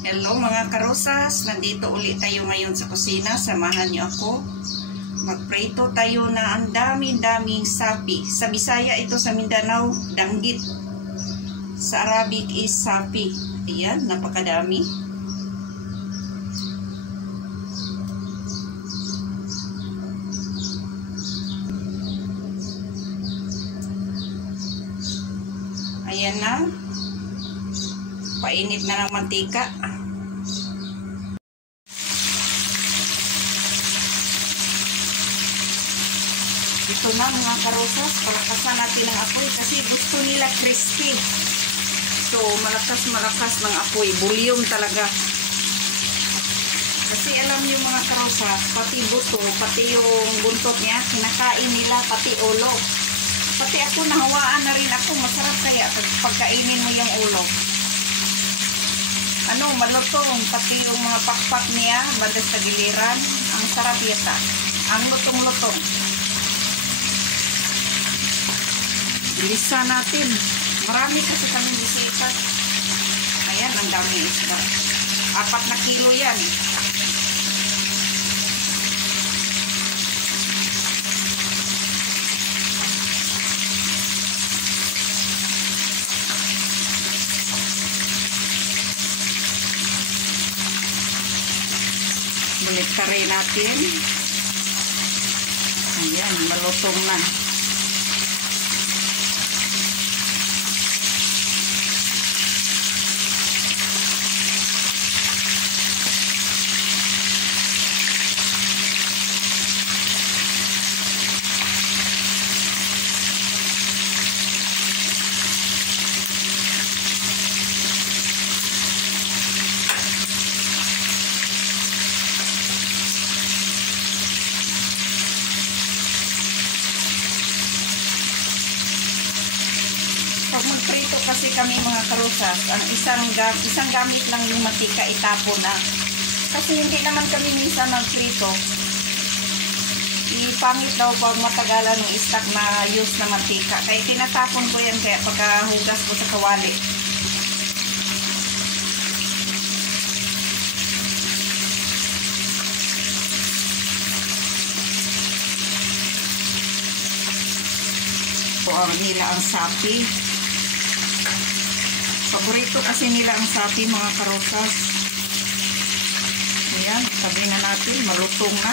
Hello mga karosas, nandito ulit tayo ngayon sa kusina. Samahan niyo ako. Magprito tayo na ang daming sapi. Sa Bisaya ito, sa Mindanao, danggit. Sa Arabic is sapi. Ayan, napakadami. Ayan na. Painit na ng mantika. Ito na mga karosas, palakasan natin ang apoy kasi gusto nila crispy. So malakas ng apoy, volume talaga. Kasi alam niyo mga karosas, pati buto, pati yung buntot niya, kinakain nila, pati ulo. Pati ako nahawaan na rin ako, masarap kaya pagkainin mo yung ulo. Malutong, pati yung mga pakpak niya, banda sa giliran, ang sarap yata. Ang lutong-lutong. Bilisa natin. Marami kasi kami bisikat. Ayan, ang dami isda. 4 na kilo yan. Baliktarin natin. Ayan, malutong na. Pag magprito kasi kami mga karosas, ang isang gamit lang yung mantika, itapon na. Kasi hindi naman kami minsan magprito. Ipangit daw pag matagalan ng stock na use na mantika. Kaya tinatapon ko yan kaya pagkahugas ko sa kawali. Ito nila ang sapi. Paborito kasi nila ang sapi mga karosas. Ayan, sabi na natin, malutong na.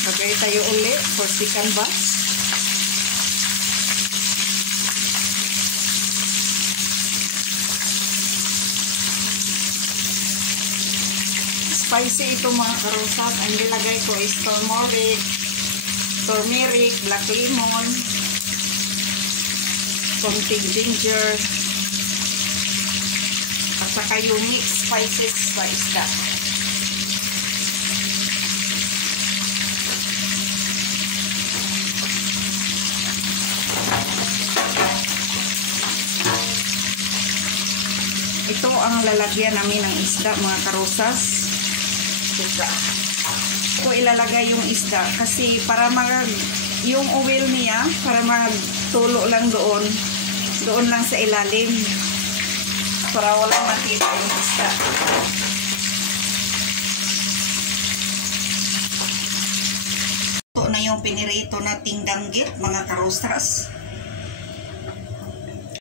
Lagay tayo ulit for second batch. Spicy ito mga karosas. Ang nilagay ko is turmeric, black lemon, konting ginger, at saka yung mixed spices sa isda. Ito ang lalagyan namin ng isda mga karosas. Ito ilalagay yung isda kasi para yung oil niya para magtulo lang doon lang sa ilalim para walang makita yung isda. Ito na yung pinirito nating danggit mga karosas.